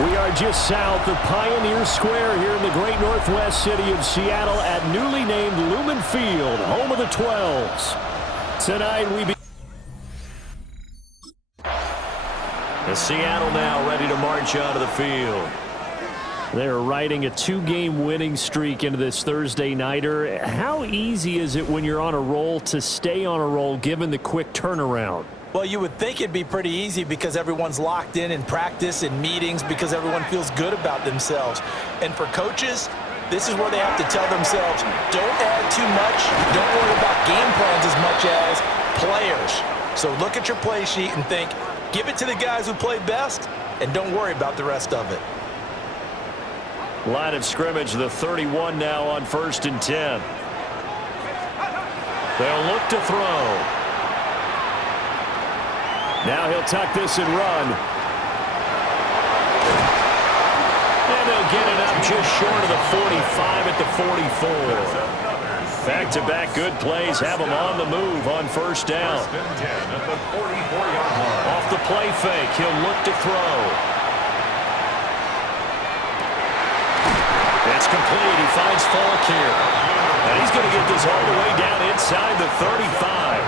We are just south of Pioneer Square here in the great northwest city of Seattle at newly named Lumen Field, home of the 12s. Tonight we Seattle now ready to march onto the field. They're riding a 2-game winning streak into this Thursday nighter. How easy is it when you're on a roll to stay on a roll given the quick turnaround? Well, you would think it'd be pretty easy because everyone's locked in practice and meetings because everyone feels good about themselves. And for coaches, this is where they have to tell themselves, don't add too much, don't worry about game plans as much as players. So look at your play sheet and think, give it to the guys who play best, and don't worry about the rest of it. Line of scrimmage, the 31 now on 1st and 10. They'll look to throw. Now he'll tuck this and run. And they'll get it up just short of the 45 at the 44. Back-to-back good plays have him on the move on 1st down. Off the play fake, he'll look to throw. It's complete. He finds Falk here. And he's going to get this all the way down inside the 35.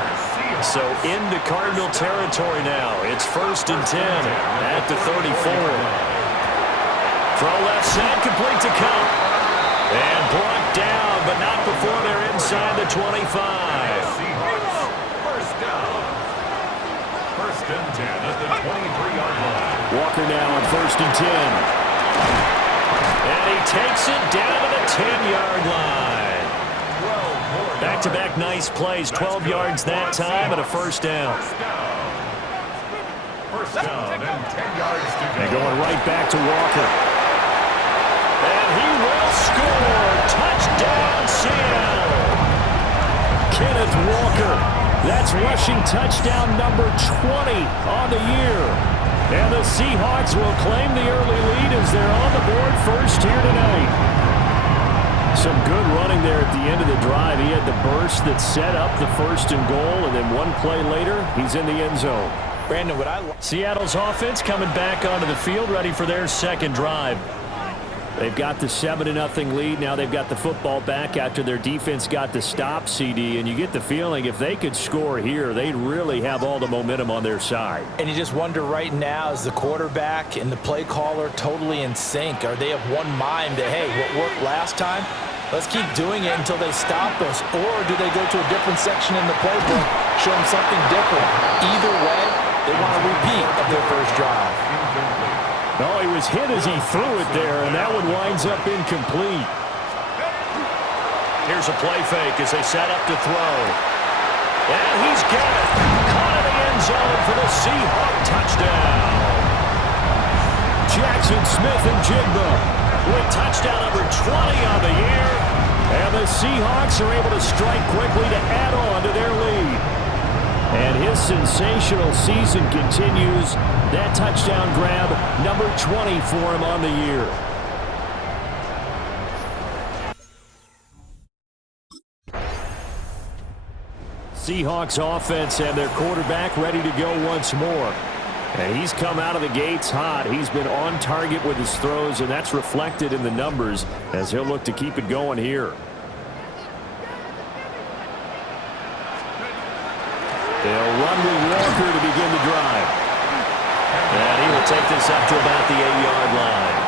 So into Cardinal territory now. It's 1st and 10 at the 34. Throw left side, complete to Cup. And brought down, but not before they're inside the 25. First down. 1st and 10 at the 23-yard line. Walker now on 1st and 10. And he takes it down to the 10-yard line. Back-to-back nice plays, 12 yards that time and a 1st down. First down and 10 yards to go. They're going right back to Walker. And he will score. Touchdown, Seattle. Kenneth Walker. That's rushing touchdown number 20 on the year. And the Seahawks will claim the early lead as they're on the board first here tonight. Some good running there at the end of the drive. He had the burst that set up the 1st and goal, and then one play later, he's in the end zone. Brandon, Seattle's offense coming back onto the field, ready for their second drive. They've got the 7-0 lead. Now they've got the football back after their defense got the stop, CD, and you get the feeling if they could score here, they'd really have all the momentum on their side. And you just wonder right now, is the quarterback and the play caller totally in sync? Are they of one mind that, hey, what worked last time, let's keep doing it until they stop us? Or do they go to a different section in the playbook, show them something different? Either way, they want a repeat of their first drive. Oh, he was hit as he threw it there, and that one winds up incomplete. Here's a play fake as they set up to throw. And he's got it. Caught in the end zone for the Seahawk touchdown. Jackson Smith and Jigba with touchdown number 20 on the year. And the Seahawks are able to strike quickly to add on to their lead. And his sensational season continues. That touchdown grab, number 20 for him on the year. Seahawks offense and their quarterback ready to go once more. And he's come out of the gates hot. He's been on target with his throws, and that's reflected in the numbers as he'll look to keep it going here. They'll run with Walker to begin the drive. And he will take this up to about the 8-yard line.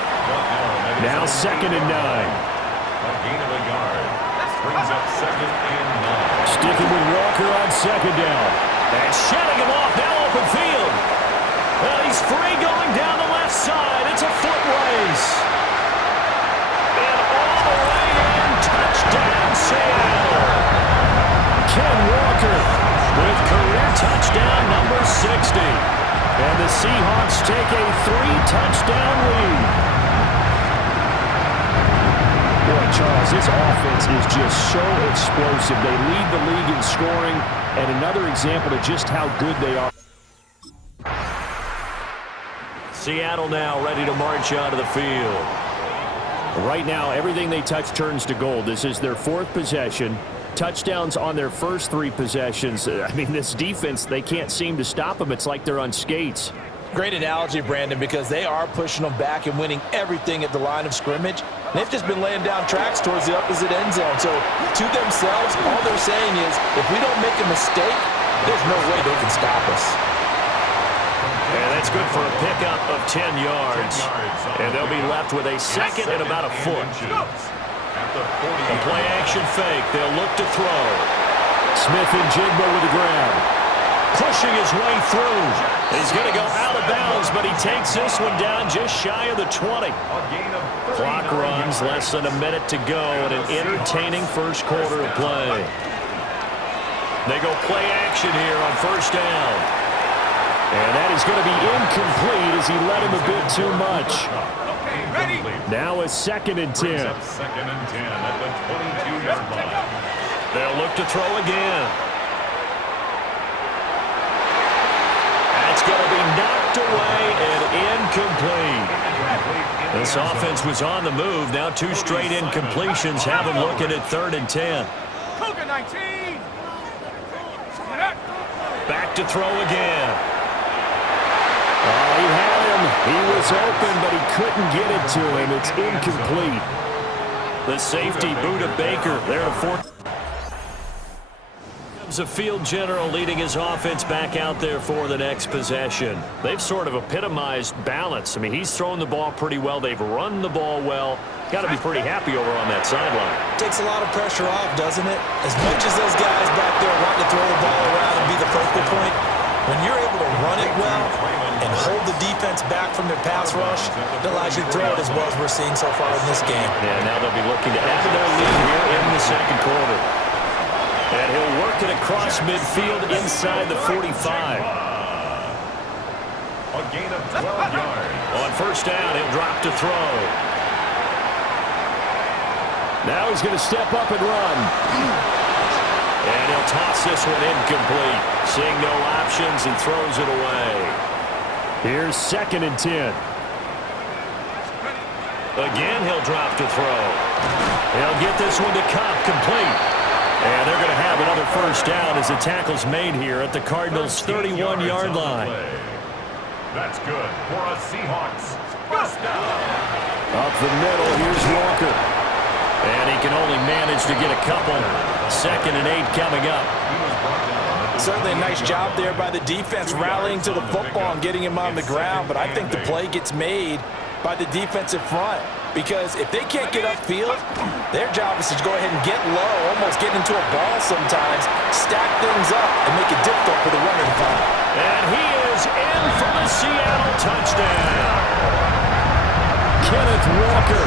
Now 2nd and 9. A gain of a yard. Brings up 2nd and 9. Sticking with Walker on 2nd down. And shutting him off now open field. Well, he's free going down the left side. It's a foot race. And all the way in. Touchdown, Seattle. Ken Walker with career touchdown number 60. And the Seahawks take a 3-touchdown lead. Boy, Charles, this offense is just so explosive. They lead the league in scoring, and another example of just how good they are. Seattle now ready to march onto the field. Right now, everything they touch turns to gold. This is their 4th possession. Touchdowns on their first 3 possessions. I mean, this defense, they can't seem to stop them. It's like they're on skates. Great analogy, Brandon, because they are pushing them back and winning everything at the line of scrimmage. They've just been laying down tracks towards the opposite end zone. So to themselves, all they're saying is, if we don't make a mistake, there's no way they can stop us. And that's good for a pickup of 10 yards. And they'll be left with a second and about a foot. A play action fake. They'll look to throw. Smith and Jigba with the grab. Pushing his way through. He's going to go out of bounds, but he takes this one down just shy of the 20. Clock runs, less than a minute to go in an entertaining first quarter of play. They go play action here on first down. And that is going to be incomplete as he led him a bit too much. Now a 2nd and 10. Second and 10 at the 22-yard line. They'll look to throw again. That's going to be knocked away and incomplete. This offense was on the move. Now 2 straight incompletions have them looking at 3rd and 10. Back to throw again. Oh, he had him. He was open, but he couldn't get it to him. It's incomplete. The safety, Buda Baker, there to 4. A field general leading his offense back out there for the next possession. They've sort of epitomized balance. I mean, he's thrown the ball pretty well. They've run the ball well. Got to be pretty happy over on that sideline. Takes a lot of pressure off, doesn't it? As much as those guys back there want to throw the ball around and be the focal point, when you're able to run it well and hold the defense back from their pass rush, it allows you to throw it as well as we're seeing so far in this game. Yeah, now they'll be looking to add to their lead here in the second quarter. And he'll work it across midfield inside the 45. A gain of 12 yards. On first down, he'll drop to throw. Now he's going to step up and run. And he'll toss this one incomplete. Seeing no options, he throws it away. Here's 2nd and 10. Again, he'll drop to throw. He'll get this one to Cobb complete. And they're going to have another first down as the tackle's made here at the Cardinals' 31-yard line. That's good for a Seahawks first down. Up the middle, here's Walker. And he can only manage to get a couple. 2nd and 8 coming up. Certainly a nice job there by the defense rallying to the football and getting him on the ground, but I think the play gets made by the defensive front. Because if they can't get upfield, their job is to go ahead and get low, almost get into a ball sometimes, stack things up, and make it difficult for the runner to find. And he is in for the Seattle touchdown. Kenneth Walker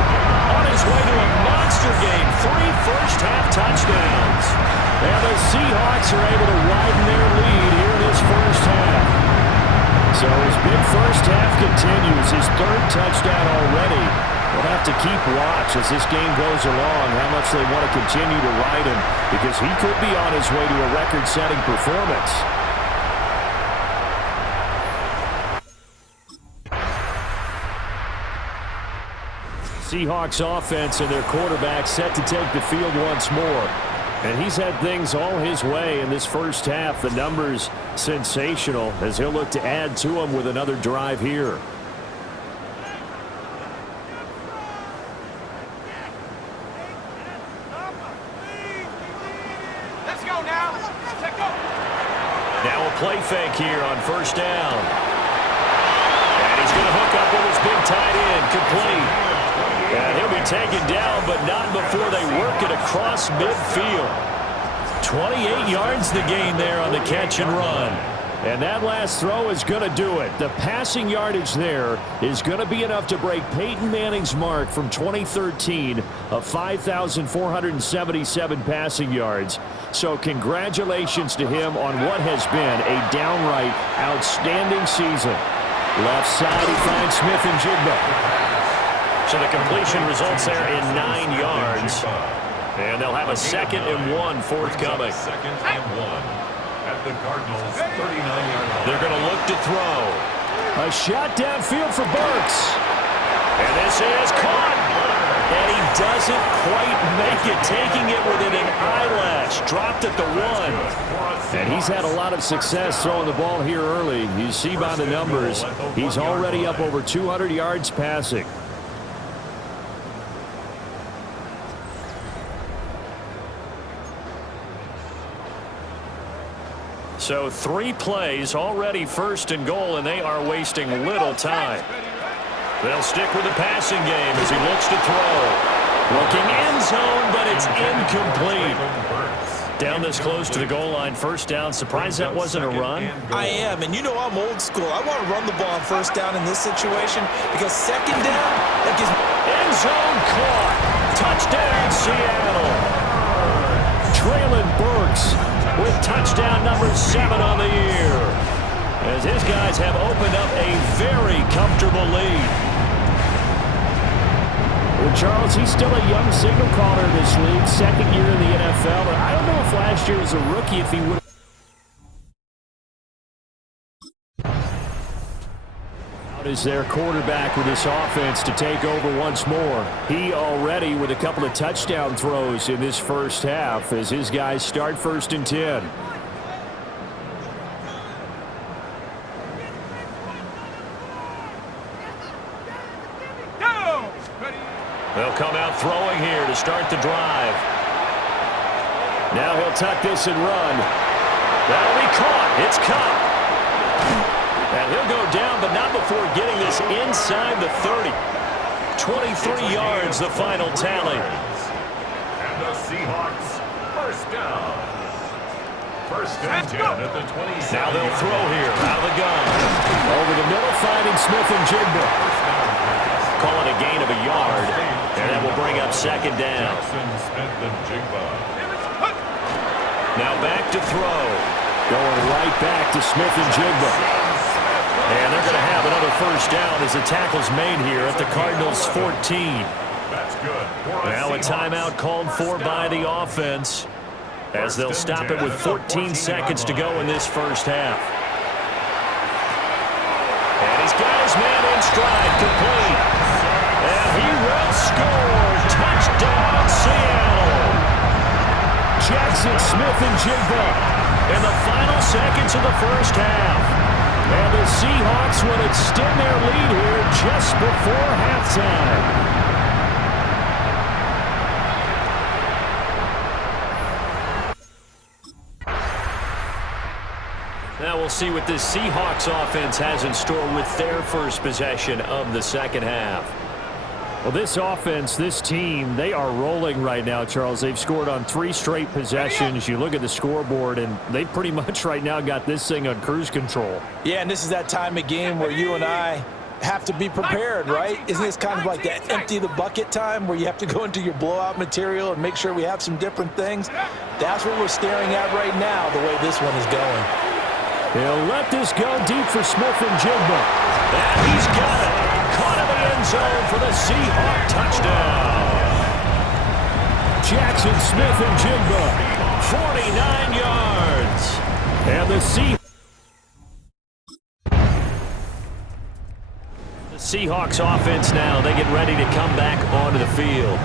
on his way to a monster game, 3 first-half touchdowns. And the Seahawks are able to widen their lead here in this first half. So his big first half continues, his 3rd touchdown already. We'll have to keep watch as this game goes along, how much they want to continue to ride him, because he could be on his way to a record-setting performance. Seahawks offense and their quarterback set to take the field once more. And he's had things all his way in this first half. The numbers sensational as he'll look to add to them with another drive here. Now a play fake here on first down. And he's going to hook up with his big tight end, complete. And he'll be taken down, but not before they work it across midfield. 28 yards the gain there on the catch and run. And that last throw is going to do it. The passing yardage there is going to be enough to break Peyton Manning's mark from 2013 of 5,477 passing yards. So congratulations to him on what has been a downright outstanding season. Left side, he finds Smith and Jigba. So the completion results there in 9 yards. And they'll have a 2nd and 1 forthcoming. 2nd and 1 at the Cardinals' 39-yard line. They're going to look to throw. A shot downfield for Burks. And this is caught. And he doesn't quite make it, taking it within an eyelash. Dropped at the 1. And he's had a lot of success throwing the ball here early. You see by the numbers, he's already up over 200 yards passing. So 3 plays, already 1st and goal, and they are wasting little time. They'll stick with the passing game as he looks to throw. Looking end zone, but it's incomplete. Down this close to the goal line, 1st down. Surprised that wasn't a run? I am, and you know I'm old school. I want to run the ball on 1st down in this situation because 2nd down, that gives me... End zone caught. Touchdown, Seattle. Traylon Burks with touchdown number 7 on the year, as his guys have opened up a very comfortable lead. Well, Charles, he's still a young signal caller in this league, 2nd year in the NFL, but I don't know if last year as a rookie if he would. Out is their quarterback with this offense to take over once more. He already with a couple of touchdown throws in this first half as his guys start 1st and 10. They'll come out throwing here to start the drive. Now he'll tuck this and run. That'll be caught. It's caught. And he'll go down, but not before getting this inside the 30. 23 yards, the final tally. And the Seahawks, 1st down. 1st and 10 at the 27. Now they'll throw here out of the gun. Over the middle, finding Smith and Jigba. Call it a gain of a yard, and that will bring up 2nd down. Now back to throw. Going right back to Smith and Jigba. And they're going to have another 1st down as the tackle's made here at the Cardinals' 14. That's good. Now a timeout called for by the offense as they'll stop it with 14 seconds to go in this first half. And he's got his man in stride, complete. And he will score. Touchdown, Seattle. Jackson, Smith, and Jigba in the final seconds of the first half. And the Seahawks will extend their lead here just before halftime. Now we'll see what this Seahawks offense has in store with their first possession of the second half. Well, this offense, this team, they are rolling right now, Charles. They've scored on 3 straight possessions. You look at the scoreboard, and they pretty much right now got this thing on cruise control. Yeah, and this is that time of game where you and I have to be prepared, right? Isn't this kind of like that empty the bucket time where you have to go into your blowout material and make sure we have some different things? That's what we're staring at right now, the way this one is going. He'll let this go deep for Smith and Jigba. And he's got it. Caught in the end zone for the Seahawk touchdown. Jackson, Smith, and Jigba, 49 yards. And the Seahawks offense now, they get ready to come back onto the field.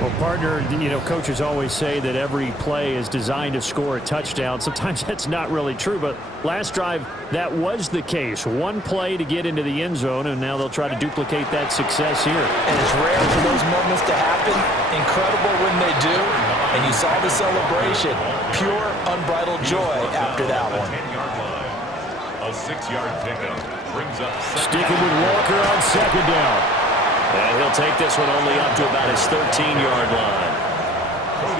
Well, partner, you know, coaches always say that every play is designed to score a touchdown. Sometimes that's not really true, but last drive, that was the case. One play to get into the end zone, and now they'll try to duplicate that success here. And it's rare for those moments to happen. Incredible when they do. And you saw the celebration. Pure, unbridled joy after that one. A 6-yard pickup brings up Sticking with Walker on 2nd down. And he'll take this one only up to about his 13-yard line.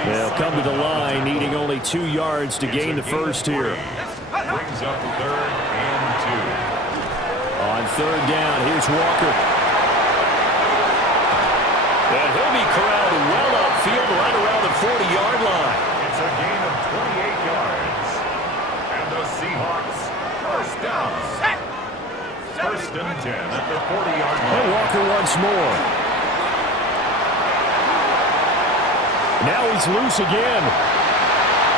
They'll come to the line, needing only 2 yards to gain the first here. Brings up 3rd and 2. On 3rd down, here's Walker. And he'll be corralled well upfield right around the 40-yard line. It's a gain of 28 yards. And the Seahawks, 1st down. 1st and 10 at the 40-yard line. And Walker once more. Now he's loose again.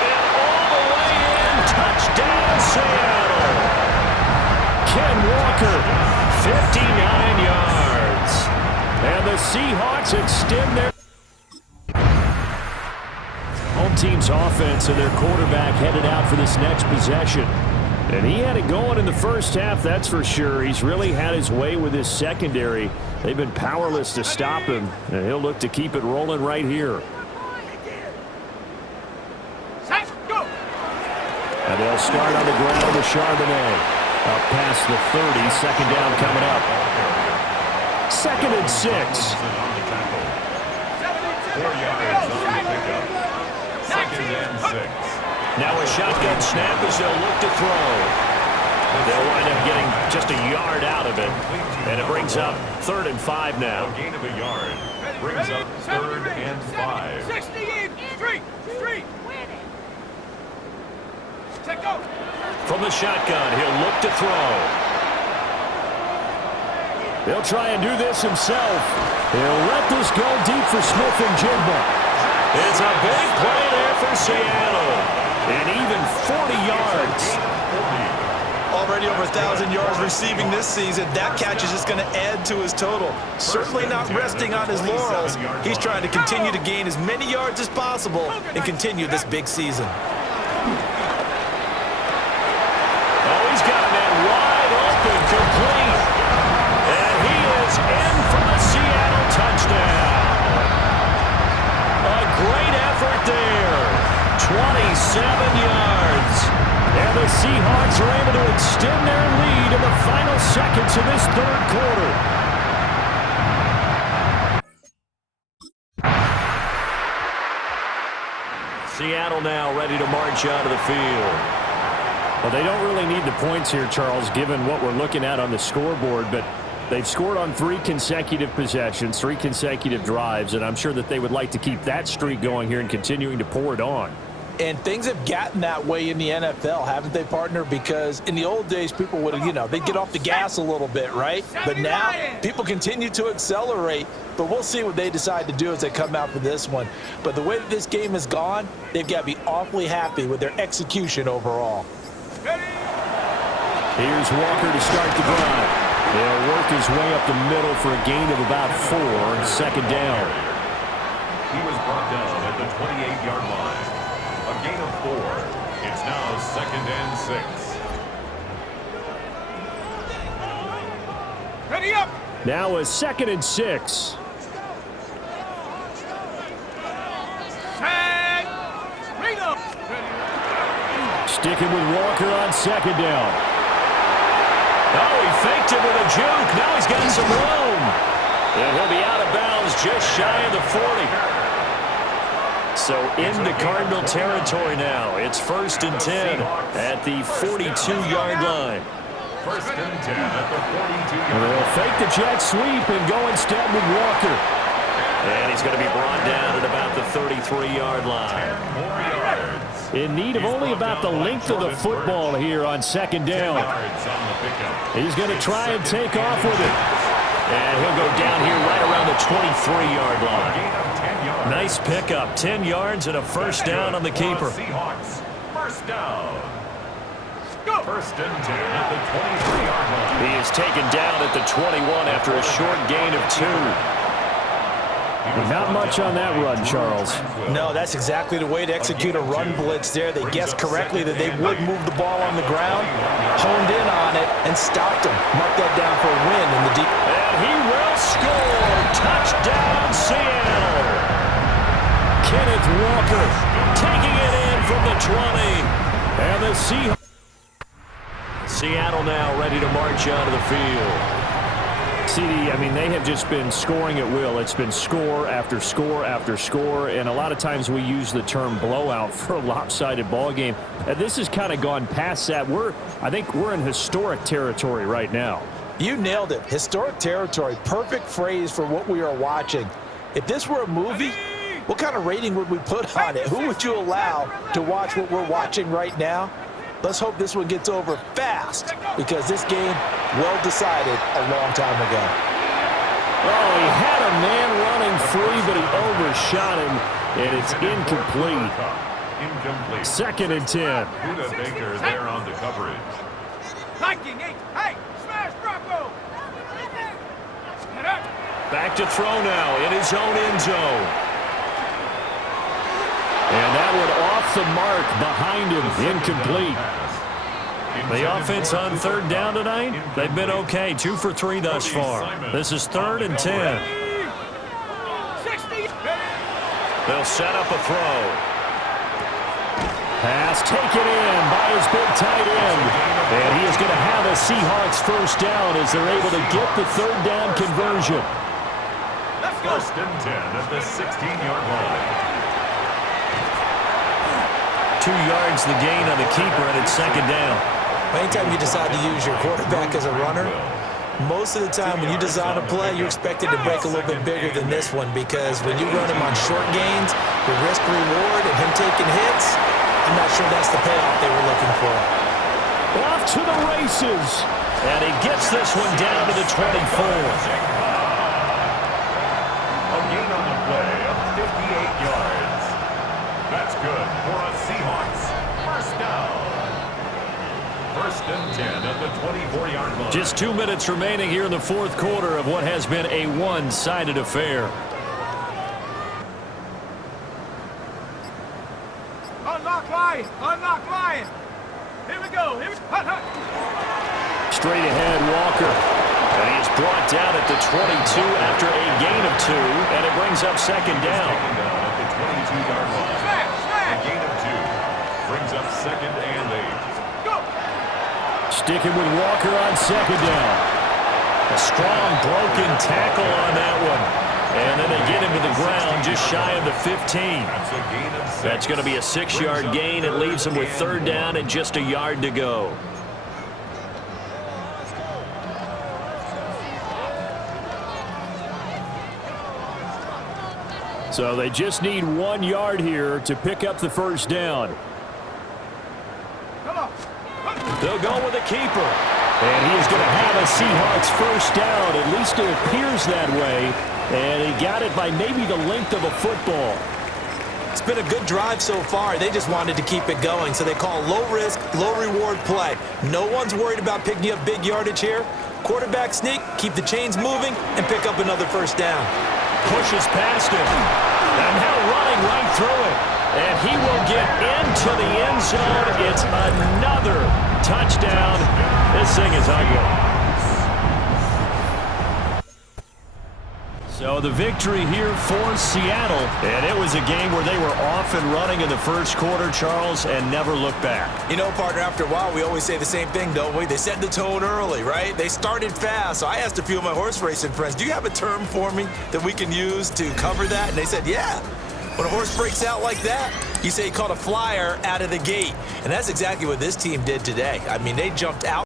And all the way in, touchdown Seattle. Ken Walker, 59 yards. And the Seahawks extend their home team's offense, and their quarterback headed out for this next possession. And he had it going in the first half, that's for sure. He's really had his way with his secondary. They've been powerless to stop him, and he'll look to keep it rolling right here. And they'll start on the ground with Charbonnet. Up past the 30, second down coming up. 2nd and 6. 4 yards on the pickup. 2nd and 6. Now a shotgun snap as they'll look to throw. They'll wind up getting just a yard out of it. And it brings up 3rd and 5 now. A gain of a yard brings up 3rd and 5. 68, street. From the shotgun, he'll look to throw. He'll try and do this himself. He'll let this go deep for Smith and Jigba. It's a big play there for Seattle. And even 40 yards. Already over 1,000 yards receiving this season. That catch is just going to add to his total. Certainly not resting on his laurels. He's trying to continue to gain as many yards as possible and continue this big season. He's got a man wide open, complete. And he is in for the Seattle touchdown. A great effort there. 27 yards. And the Seahawks are able to extend their lead in the final seconds of this 3rd quarter. Seattle now ready to march out of the field. Well, they don't really need the points here, Charles, given what we're looking at on the scoreboard, but they've scored on 3 consecutive possessions, 3 consecutive drives, and I'm sure that they would like to keep that streak going here and continuing to pour it on. And things have gotten that way in the NFL, haven't they, partner? Because in the old days, people would have, they'd get off the gas a little bit, right? But now, people continue to accelerate, but we'll see what they decide to do as they come out for this one. But the way that this game has gone, they've got to be awfully happy with their execution overall. Here's Walker to start the drive. He'll work his way up the middle for a gain of about 4, 2nd down. He was brought down at the 28-yard line. A gain of 4. It's now 2nd and 6. Ready up. Now a 2nd and 6. Sticking with Walker on 2nd down. Oh, he faked it with a juke. Now he's got some room. And he'll be out of bounds just shy of the 40. So into Cardinal territory now. It's 1st and 10 at the 42-yard line. 1st and 10 at the 42-yard line. They'll fake the jet sweep and go instead with Walker. And he's going to be brought down at about the 33-yard line. 10 more yards. In need of only about the length of the football here on 2nd down. He's going to try and take off with it. And he'll go down here right around the 23-yard line. Nice pickup. 10 yards and a 1st down on the keeper. Seahawks, 1st down. 1st and 10 at the 23-yard line. He is taken down at the 21 after a short gain of 2. Not much on that run, Charles. No, that's exactly the way to execute a run blitz there. They guessed correctly that they would move the ball on the ground, honed in on it, and stopped him. Mark that down for a win in the deep. And he will score. Touchdown, Seattle. Kenneth Walker taking it in from the 20. And the Seattle now ready to march out of the field. CD, I mean, they have just been scoring at will. It's been score after score after score, and a lot of times we use the term blowout for a lopsided ball game. And this has kind of gone past that. I think we're in historic territory right now. You nailed it. Historic territory. Perfect phrase for what we are watching. If this were a movie, what kind of rating would we put on it? Who would you allow to watch what we're watching right now? Let's hope this one gets over fast, because this game, well decided a long time ago. Oh, he had a man running free, but he overshot him, and it's incomplete. 2nd and 10. Buda Baker there on the coverage. Viking 8. Hey, smash Bronco. Back to throw now in his own end zone. And that one off the mark behind him, incomplete. The offense on third down tonight, they've been okay, 2 for 3 thus far. This is 3rd and 10. They'll set up a throw. Pass taken in by his big tight end. And he is going to have a Seahawks first down as they're able to get the third down conversion. 1st and 10 at the 16-yard line. 2 yards the gain on the keeper, and it's 2nd down. Anytime you decide to use your quarterback as a runner, most of the time when you design a play, you're expected to break a little bit bigger than this one, because when you run him on short gains, the risk-reward and him taking hits, I'm not sure that's the payoff they were looking for. Off to the races, and he gets this one down to the 24. A gain on the play of 58 yards. That's good for a Seahawks first down. 1st and 10 at the 24-yard line. Just 2 minutes remaining here in the 4th quarter of what has been a one-sided affair. Unlock line. Here we go. Hut. Straight ahead, Walker. And he is brought down at the 22 after a gain of 2, and it brings up 2nd down. At the 22-yard line. A gain of 2 brings up 2nd and 8. Go. Sticking with Walker on 2nd down. A strong broken tackle on that one. And then they get him to the ground just shy of the 15. That's a gain of 6. That's going to be a 6-yard gain. It leaves him with 3rd down and just a yard to go. So they just need 1 yard here to pick up the first down. Come on. They'll go with a keeper. And he is going to have a Seahawks first down. At least it appears that way. And he got it by maybe the length of a football. It's been a good drive so far. They just wanted to keep it going, so they call low-risk, low-reward play. No one's worried about picking up big yardage here. Quarterback sneak, keep the chains moving, and pick up another first down. Pushes past him. And now running right through it. And he will get into the end zone. It's another touchdown. This thing is ugly. So the victory here for Seattle. And it was a game where they were off and running in the first quarter, Charles, and never looked back. You know, partner, after a while, we always say the same thing, don't we? They set the tone early, right? They started fast. So I asked a few of my horse racing friends, do you have a term for me that we can use to cover that? And they said, yeah. When a horse breaks out like that, you say he caught a flyer out of the gate. And that's exactly what this team did today. I mean, they jumped out.